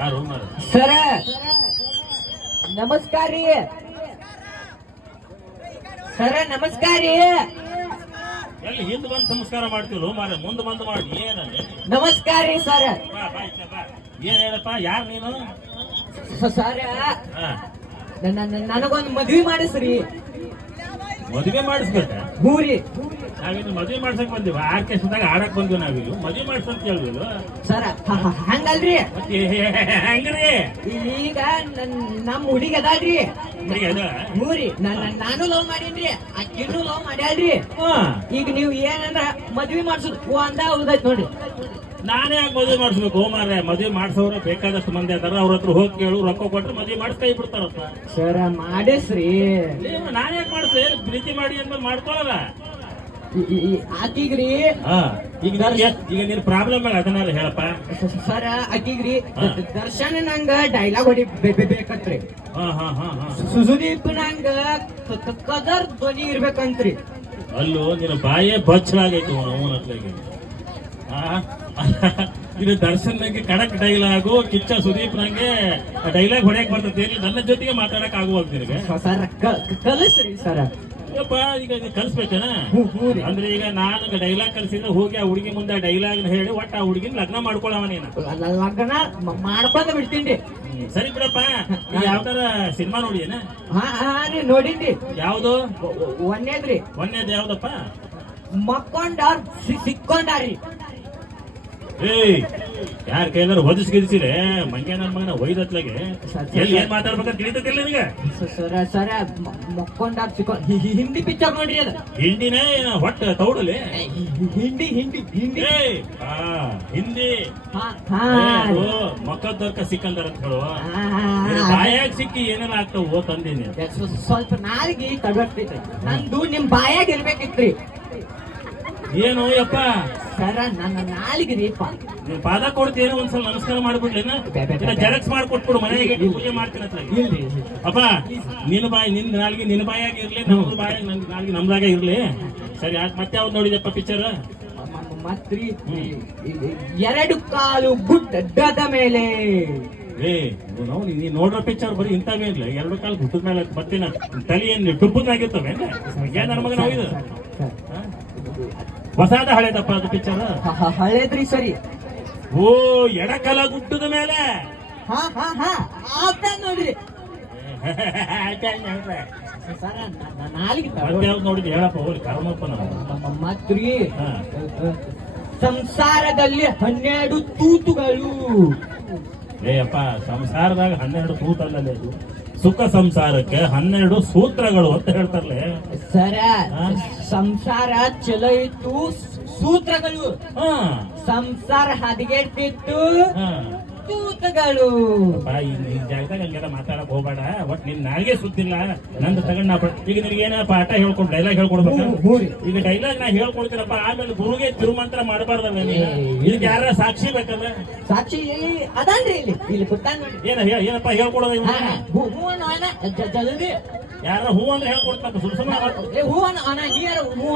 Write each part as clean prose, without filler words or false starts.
ಯಾರು ಸರ ನಮಸ್ಕಾರ ರೀ. ಸರ ನಮಸ್ಕಾರ ರೀ. ಎಲ್ಲಿ ಹಿಂದ್ ಬಂದು ನಮಸ್ಕಾರ ಮಾಡ್ತೀವಿ ಮಾರ ಮುಂದೆ ಬಂದು ಮಾಡಿ ಏನಲ್ಲಿ ನಮಸ್ಕಾರ ರೀ ಸರ. ಏನ್ ಹೇಳಪ್ಪ ಯಾರು ನೀನು? ಸರ ನನಗೊಂದು ಮದ್ವಿ ಮಾಡಿಸ್ರಿ. ಮದುವೆ ಮಾಡಿಸ್ಬೇಕ? ಹ್ಞೂ ರೀ. ನಾವಿನ್ನು ಮದುವೆ ಮಾಡ್ಸಕ್ ಬಂದಿವ ಆರ್ಕೆಸ್ಟ್ರಾದಾಗ ಆಡಕ್ ಬಂದ್ವಿ ನಾವಿಲ್ಲಿ ಮದುವೆ ಮಾಡ್ಸಂತ ಹೇಳಿದ್ವಿ ಸರ. ಹಂಗಲ್ರಿ ಹಂಗ್ರಿ ಈಗ ನಮ್ ಹುಡುಗಿ ಅದಾಳ್ರಿ. ಅದ ಹ್ಞೂ ರೀ. ನಾನು ಲವ್ ಮಾಡೀನ್ರಿ, ಅಕ್ಕಿನೂ ಲವ್ ಮಾಡ್ಯಾಳ್ರಿ. ಈಗ ನೀವ್ ಏನಂದ್ರ ಮದ್ವಿ ಮಾಡ್ಸುದು ಹೂ ಅಂದ ಹೌದೈತ್ ನೋಡ್ರಿ. ನಾನೇ ಯಾಕೆ ಮದುವೆ ಮಾಡಿಸ್ಬೇಕು ಮಾರ್ರೆ? ಮದುವೆ ಮಾಡ್ಸೋರ ಬೇಕಾದಷ್ಟು ಮಂದಿ ಅದಾರ, ಅವ್ರ ಹತ್ರ ಹೋಗಿ ಕೇಳು, ರೊಕ್ಕ ಕೊಟ್ರೆ ಮದುವೆ ಮಾಡಿಸ್ ಕೈ ಬಿಡ್ತಾರಪ್ಪ. ಸರ ಮಾಡಿಸ್ರಿ. ನಾನೇ ಯಾಕೆ ಮಾಡಿಸ್ಲಿ? ಪ್ರೀತಿ ಮಾಡಿ ಅಂತ ಮಾಡ್ಕೊಳಲ್ಲ ಆಕಿಗ್ರಿ. ಈಗ ನಿನ್ ಪ್ರಾಬ್ಲಮ್ ಅದನ್ನ ಹೇಳಪ್ಪ. ಸರ ಆಕಿಗ್ರಿ ದರ್ಶನ್ ನಂಗ ಡೈಲಾಗ್ ಹೊಡಿ ಬೇಕಂತ್ರಿ. ಸುದೀಪ್ ನಂಗ ಕದರ್ ಧ್ವನಿ ಇರ್ಬೇಕಂತ್ರಿ. ಅಲ್ಲೂ ನಿನ್ನ ಬಾಯೇ ಬಚ್ಚಲಾಗೈತಿ ಅವನತ್ಲಾಗಿ. ಇದು ದರ್ಶನ್ ನಂಗೆ ಕಡಕ್ ಡೈಲಾಗು, ಕಿಚ್ಚ ಸುದೀಪ್ ನಂಗೆ ಡೈಲಾಗ್ ಹೊಡ್ಯಾಕ್ ಬರ್ತೈತಿ. ನನ್ನ ಜೊತೆಗೆ ಮಾತಾಡಕ್ ಆಗುವಾಗ ನಿನಗೆ ಸರ ಕಲಿಸ್ರಿ ಸರ. ಈಗ ಕಲ್ಸ್ಬೇಕೇನ? ಅಂದ್ರೆ ಈಗ ನಾನು ಡೈಲಾಗ್ ಕಲ್ಸಿದ್ರೆ ಹೋಗಿ ಆ ಹುಡುಗಿ ಮುಂದೆ ಡೈಲಾಗ್ ಹೇಳಿ ಒಟ್ಟ ಆ ಹುಡುಗಿನ ಲಗ್ನ ಮಾಡ್ಕೊಳವ ನೀನು. ಲಗ್ನ ಮಾಡ್ಕೊಂಡ ಬಿಡ್ತೀನಿ. ಸರಿ ಬಿಡಪ್ಪ. ಯಾವ್ದಾರ ಸಿನಿಮಾ ನೋಡಿಯೇನ? ಹಾ ರೀ ನೋಡಿನ್ರಿ. ಯಾವ್ದು? ಒಂದೇದ್ರಿ. ಒಂದೇದ್ ಯಾವ್ದಪ್ಪ? ಮಕ್ಕೊಂಡಾರ್ ಸಿಕ್ಕೊಂಡಾರಿ. ಯಾರ ಕೈಲಾರ ಒದಿಸ್ಗಿರಿಸಿರೆ ಮಂಗ್ಯ ನನ್ ಮಗನ ಒಯ್ದತ್ಲಾಗೆ ಎಲ್ಲಿ ಏನ್ ಮಾತಾಡ್ಬೇಕಂತ ತಿಳಿತತಿಲ್ಲ ನಿನಗೆ? ಸರ ಮಕ್ಕೊಂಡಾರ್ ಸಿಕ್ಕೊಂಡ್ ಹಿಂದಿ ಪಿಕ್ಚರ್ ನೋಡ್ರಿ. ಅದ ಹಿಂದಿನೇ ಹೊಟ್ಟ ತೌಡಲಿ. ಹಿಂದಿ ಹಿಂದಿ ಹಿಂದಿ ಹಿಂದಿ ಮಕ್ಕದರ್ಕ ಸಿಕ್ಕಂದಾರ ಅಂತ ಹೇಳುವ. ಬಾಯಾಗ ಸಿಕ್ಕಿ ಏನೆಲ್ಲ ಆಗ್ತಾವ ತಂದಿನಿ. ಸ್ವಲ್ಪ ನಾಲ್ಗಿ ತಡವರ್ತೈತ್ರಿ. ನಂದು ನಿಮ್ ಬಾಯಾಗ ಇರ್ಬೇಕಿತ್ರಿ. ಏನು ಯಪ್ಪ ಸರ ನನ್ನ ನಾಲಿಗೆರಿಪ್ಪ. ನೀವ್ ಪಾದ ಕೊಡ್ತೀನ ಒಂದ್ಸಲ ನಮಸ್ಕಾರ ಮಾಡ್ಬಿಡ್ಲೇನ? ಜೆರಾಕ್ಸ್ ಮಾಡ್ಕೊಟ್ಬಿಡು, ಮನೆಗೆ ಪೂಜೆ ಮಾಡ್ತೀನಿ. ಅಪ್ಪ ನಿನ್ನ ಬಾಯಿ ನಿನ್ ನಾಲ್ಗೆ ನಿನ್ನ ಬಾಯಾಗ ಇರ್ಲಿ, ನಮ್ದು ಬಾಯಾಗ ನನ್ ನಾಲ್ಗೆ ನಮ್ದಾಗ ಇರ್ಲಿ. ಸರಿ ಆಯ್ತು. ಮತ್ತೆ ಯಾವ್ದು ನೋಡಿದಪ್ಪ ಪಿಕ್ಚರ್? ಮತ್ರಿ ಎರಡು ಕಾಲು ಗುಡ್ಡದ ಮೇಲೆ. ನೀನ್ ನೋಡ್ರ ಪಿಕ್ಚರ್ ಬರೀ ಇಂಥವೇ ಇಲ್ಲ. ಎರಡು ಕಾಲು ಗುಡ್ಡದ ಮೇಲೆ ಬರ್ತೀನ ತಲೆ ಏನ್ ಟುಪ್ಪದಾಗಿರ್ತವೆ ಏನ್ ನನ್ನ ಮಗ ನಾವಿದು? ಹೊಸಾದ ಹಳೇದಪ್ಪ ಅದು ಪಿಕ್ಚರ್? ಹಳೇದ್ರಿ. ಸರಿ. ಓ ಎಡಕಲ ಗುಡ್ಡದ ಮೇಲೆ. ನೋಡ್ರಿ ಯಾವ್ದು ನೋಡಿದ್ರಿ ಹೇಳಪ್ಪ? ಹೋಗಿ ಕರ್ಮಪ್ಪ. ಮತ್ರಿ ಸಂಸಾರದಲ್ಲಿ 12 ತೂತುಗಳು. ಅಪ್ಪ ಸಂಸಾರದಾಗ 12 ತೂತಲ್ಲೇ ಅದು. ಸುಖ ಸಂಸಾರಕ್ಕೆ 12 ಸೂತ್ರಗಳು ಅಂತ ಹೇಳ್ತಾರಲ್ಲ ಸರ. ಸಂಸಾರ ಚಲೋ ಇತ್ತು, ಸೂತ್ರಗಳು. ಸಂಸಾರ ಹದಗೆಟ್ಟಿತ್ತು, ತೂತಗಳು. ಈ ಜಾಗದಾಗ ಹಂಗೆಲ್ಲ ಮಾತಾಡಕ್ ಹೋಗ್ಬೇಡ. ಒಟ್ ನಿನ್ ನಾಲ್ಗೆ ಸುತ್ತಿಲ್ಲ ನಂದು ತಗೊಂಡ್ ನಾ. ಈಗ ನಿನಗೇನ ಪಾಠ ಹೇಳ್ಕೊಂಡು ಡೈಲಾಗ್ ಹೇಳ್ಕೊಡ್ಬೇಕು. ಈಗ ಡೈಲಾಗ್ ನಾ ಹೇಳ್ಕೊಡ್ತೀನಪ್ಪ, ಆಮೇಲೆ ಗುರುಗೆ ತಿರುಮಂತ್ರ ಮಾಡಬಾರ್ದಲ್ಲ. ಇದಕ್ಕೆ ಯಾರ ಸಾಕ್ಷಿ ಬೇಕಲ್ಲ? ಸಾಕ್ಷಿ ಅದನ್ರಿ ಇಲ್ಲಿ ಇಲ್ಲಿ ಏನಪ್ಪ ಹೇಳ್ಕೊಡೋದು? ಜಲ್ದಿ ಯಾರ ಹೂ ಅಂದ್ರೆ ಹೇಳ್ಕೊಡ್ತಪ್ಪ. ಹೂ ಹೂ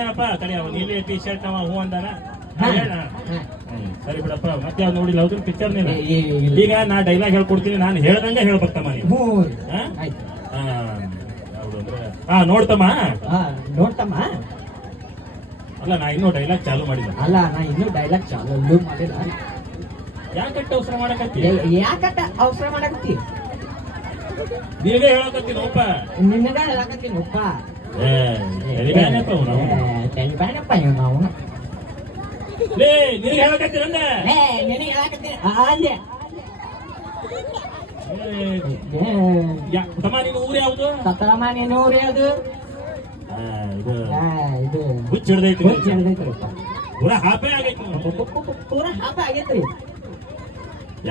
ಏನಪ್ಪ ಕರಿ ನೀಲಿ ಟಿ ಶರ್ಟ್ ಅವ ಹೂ ಅಂದಾನ. ಸರಿ ಬಿಡಪ್ಪ. ಮತ್ತೆ ಯಾವ್ದು ನೋಡಿಲ್ಲ ಹೌದು ಪಿಕ್ಚರ್ ನೀನು? ಈಗ ನಾ ಡೈಲಾಗ್ ಹೇಳ್ಕೊಡ್ತೀನಿ, ನಾನು ಹೇಳ್ದಂಗೆ ಹೇಳ್ಬೇಕಮ್ಮ ನೀನು. ನೋಡ್ತಮ್ಮ ನೋಡ್ತಮ್ಮ. ಅಲ್ಲ ನಾ ಇನ್ನೂ ಡೈಲಾಗ್ ಚಾಲು ಮಾಡಿಲ್ಲ. ಅಲ್ಲ ನಾ ಇನ್ನೂ ಡೈಲಾಗ್ ಚಾಲು ಮಾಡಿಲ್ಲ. ಯಾಕಟ್ಟ ಅವಸರ ಮಾಡಕತ್ತಿ? ಯಾಕಟ್ಟ ಅವಸರ ಮಾಡಕತ್ತಿ? ನೀವೇ ಹೇಳಕತ್ತೀನಪ್ಪ. ನಿನಗ ಹೇಳಕತ್ತೀನಪ್ಪ. ತೆಲಿಬ್ಯಾನಪ್ಪ ನಾವು ನಿನಗೆ ಹೇಳಕತ್ತೀನಿ ಅಂದೆ. ನಿನಗೆ ಹೇಳಕತ್ತೀನಿ ಅಂದೆ. ತಮ್ಮ ನಿನ್ನ ಊರು ಯಾವುದು? ತಮ್ಮ ನಿನ್ನ ಊರು ಯಾವುದು? ಇದು ಹುಚ್ಚ ಹಿಡ್ದೈತಿ. ಪೂರಾ ಹಾಪೇ ಆಗೈತಿ. ಪೂರಾ ಹಾಪ ಆಗೈತ್ರಿ.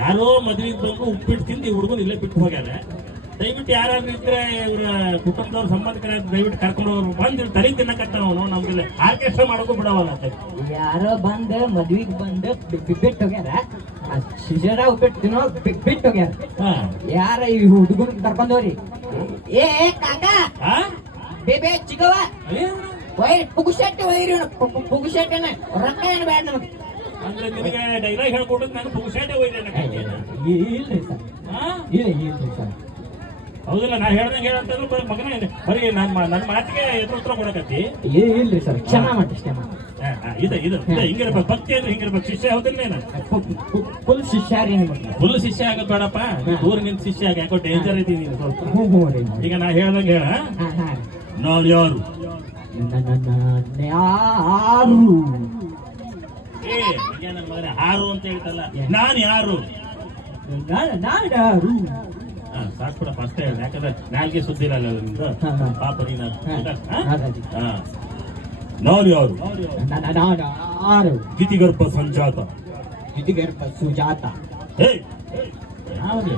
ಯಾರೋ ಮದ್ವೆಗೆ ಬಂದು ಉಪ್ಪಿಟ್ಟು ತಿಂದು ಹುಡುಗನ್ ಇಲ್ಲೇ ಬಿಟ್ಟು ಹೋಗ್ಯಾರ. ದಯವಿಟ್ಟು ಯಾರಾದ್ರೂ ಇದ್ರೆ ಇವ್ರ ಕುಟುಂಬದವ್ರ ಸಂಬಂಧಿಕರ ದಯವಿಟ್ಟು ಕರ್ಕೊಂಡು ಬಂದು ತಲೆ ತಿನ್ನಕತ್ತಾನ. ಅವನು ನಮ್ಗೆ ಆರ್ಕೆಸ್ಟ್ರಾ ಮಾಡೋಕು ಬಿಡವಲ್ಲ. ಯಾರೋ ಬಂದ ಮದ್ವಿಗ್ ಬಂದು ಬಿಟ್ಟು ಹೋಗ್ಯಾರ. ಸಿಜರ ಉಪ್ಪಿಟ್ಟು ತಿನ್ನೋ ಬಿಟ್ಟು ಹೋಗ್ಯಾರ. ಯಾರ ಈ ಹುಡುಗನ್ ಕರ್ಕೊಂಡವ್ರಿ? ಏ ಕಾಕ ಬೇಬೆ ಚಿಕ್ಕವ ಪುಗುಶೆಟ್ಟಿ ಒಯ್ರಿ. ಪುಗುಶೆಟ್ಟನ ರೊಕ್ಕ ಏನು ಬೇಡ ನಮಗ್. ಅಂದ್ರೆ ನಿನಗೆ ಡೈಲಾಗ್ ಹೇಳ್ಕೊಡೋದು ನಾನು ಪುಕ್ಷಾಟೆ ಹೋಯ್ದೆ ಇಲ್ರಿ ಸರ್ ಇಲ್ರಿ ಸರ್ ಹೌದಿಲ್ಲ ನಾ ಹೇಳ್ದಂಗೆ ಹೇಳಂತಂದ್ರೆ ಮಗನ ಬರೀ ನನ್ನ ಮಾತಿಗೆ ಎದುರು ಉತ್ತರ ಕೊಡಕತ್ತಿ ಇಲ್ರಿ ಸರ್ ಕ್ಷಮಾ ಮಾಡಿ ಕ್ಷಮಾ ಇದು ಹಿಂಗಿರ್ಬೇಕು ಭಕ್ತಿ ಅಂದ್ರೆ ಹಿಂಗಿರ್ಬೇಕು ಶಿಷ್ಯ ಹೌದಿಲ್ಲ ನಾನು ಫುಲ್ ಶಿಷ್ಯ ರೀ ನಿಮಗೆ ಫುಲ್ ಶಿಷ್ಯ ಆಗತ್ ಬೇಡಪ್ಪ ದೂರ ನಿಂತ ಶಿಷ್ಯ ಆಗ ಯಾಕೋ ಡೇಂಜರ್ ಐತಿ ನೀನು ಸ್ವಲ್ಪ ಹ್ಞೂ ರೀ ಈಗ ನಾ ಹೇಳ್ದಂಗೆ ಹೇಳ ನಾನು ಯಾರು ಯಾರು ಏ ನನ್ನ ಮಗನೇ ಹಾರು ಅಂತ ಹೇಳ್ತಲ್ಲ ನಾನು ಯಾರು ನಾಡಾರು ಸಾಕ್ಬಿಡ ಫಸ್ಟ್ ಹೇಳ ಯಾಕಂದ್ರೆ ನಾಲ್ಗೆ ಸುದ್ದಿ ಇರಲ್ಲ ನಿಮ್ದು ಪಾಪ ನೀನು ನಾನು ಯಾರು ನಾಡು ಗಿತಿಗರ್ಭ ಸಂಜಾತ ಗಿತಿಗರ್ಭ ಸುಜಾತ ಹೇ ಯಾವ್ದು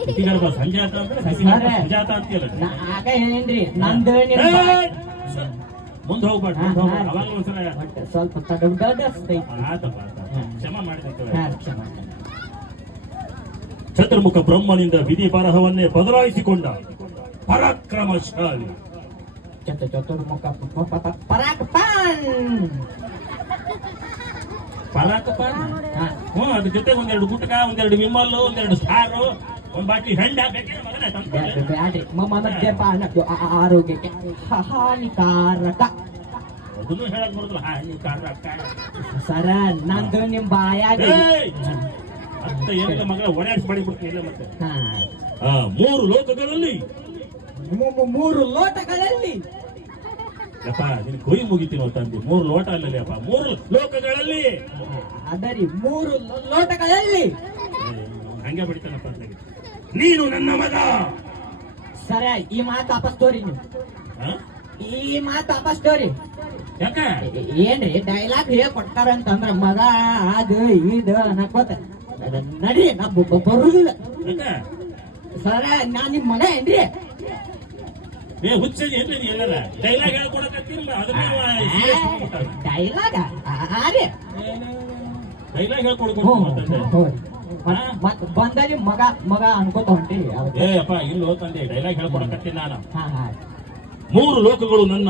ಗಿತಿಗರ್ಭ ಸಂಜಾತ ಅಂದ್ರೆ ಗಿತಿಗರ್ಭ ಸುಜಾತ ಅಂತೀಯಲ್ಲ ಆಗ ಏನೇನ್ರಿ ನಂದು ಮುಂದೆ ಹೋಗ್ಬಾರ್ದು ಅವಾಗ ಒಂದ್ಸಲ ಸ್ವಲ್ಪ ತಡಸ್ತೈತಿ ಆತಪ್ಪ ಕ್ಷಮ ಮಾಡಿದ ಕ್ಷಮಾ ಚತುರ್ಮುಖ ಬ್ರಹ್ಮನಿಂದ ವಿಧಿ ಬರಹವನ್ನೇ ಬದಲಾಯಿಸಿಕೊಂಡ ಪರಾಕ್ರಮಶಾಲಿ ಚತುರ್ಮುಖ ಪರಾಕ್ರಮನ್ ಪರಾಕ್ರಮ ಅದ್ರ ಜೊತೆ ಒಂದೆರಡು ಗುಟ್ಕ ಒಂದೆರಡು ವಿಮಲ್ ಒಂದೆರಡು ಸಾರು ಒಂದ್ ಬಾಟ್ಲಿ ಹೆಂಡ ಬ್ಯಾಡ್ರಿ ಮದ್ಯಪಾನ ಆರೋಗ್ಯಕ್ಕೆ ಹಾನಿಕಾರಕ ಅದನ್ನು ಹೇಳಕ್ ಬರೋದಿಲ್ಲ ಹಾನಿಕಾರಕ ಸರ ನಂದು ನಿಮ್ ಬಾಯಾಗ ಅಂತ ಏನಿಲ್ಲ ಮಗಳ ಒಣಾಡ್ಸಿ ಮಾಡಿಬಿಡ್ತೀನಿ ಮತ್ತೆ ಮೂರು ಲೋಕಗಳಲ್ಲಿ ಮೂರು ಲೋಟಗಳಲ್ಲಿ ಯಪ್ಪ ನಿನ್ ಕೊಯ್ ಮುಗಿತೀನಿ ತಂದೆ ಮೂರು ಲೋಟ ಅಲ್ಲಲ್ಲಿ ಅಪ್ಪ ಮೂರು ಲೋಕಗಳಲ್ಲಿ ಅದರಿ ಮೂರು ಲೋಟಗಳಲ್ಲಿ ಹಂಗೆ ಬಿಡ್ತಾನಪ್ಪ ಅಂತ ನೀನು ನನ್ನ ಮಗ ಸರ ಈ ಮಾತು ವಾಪಸ್ ತೋರಿ ನೀವು ಈ ಮಾತು ವಾಪಸ್ ತೋರಿ ಯಾಕ ಏನ್ರಿ ಡೈಲಾಗ್ ಹೇಗ್ ಕೊಡ್ತಾರಂತಂದ್ರ ಮಗ ಅದು ಇದು ಅನ್ನಕೋತ ನಡ್ರಿ ನಾ ಬರುದಿಲ್ಲ ಸರ ನಾ ನಿಮ್ ಮಗ ಏನ್ರಿ ಏ ಹುಚ್ಚದಿ ಏನ್ರಿ ನೀ ಎಲ್ಲಾರ ಡೈಲಾಗ್ ಹೇಳ್ಕೊಡಕತ್ತಿಲ್ಲ ಡೈಲಾಗ ಆರಿ ಡೈಲಾಗ್ ಹೇಳ್ಕೊಡ್ಕೊಂಡು ಮತ್ ಬಂದಲ್ಲಿ ಮಗ ಮಗ ಅನ್ಕೋತ ಹೊಂಟಿ ಏ ಅಪ್ಪ ಇಲ್ಲಿ ಹೋಗ್ತಂದೆ ಡೈಲಾಗ್ ಹೇಳ್ಕೊಡಕತ್ತೀನಿ ನಾನು ಹಾ ಹಾ ಮೂರು ಲೋಕಗಳು ನನ್ನ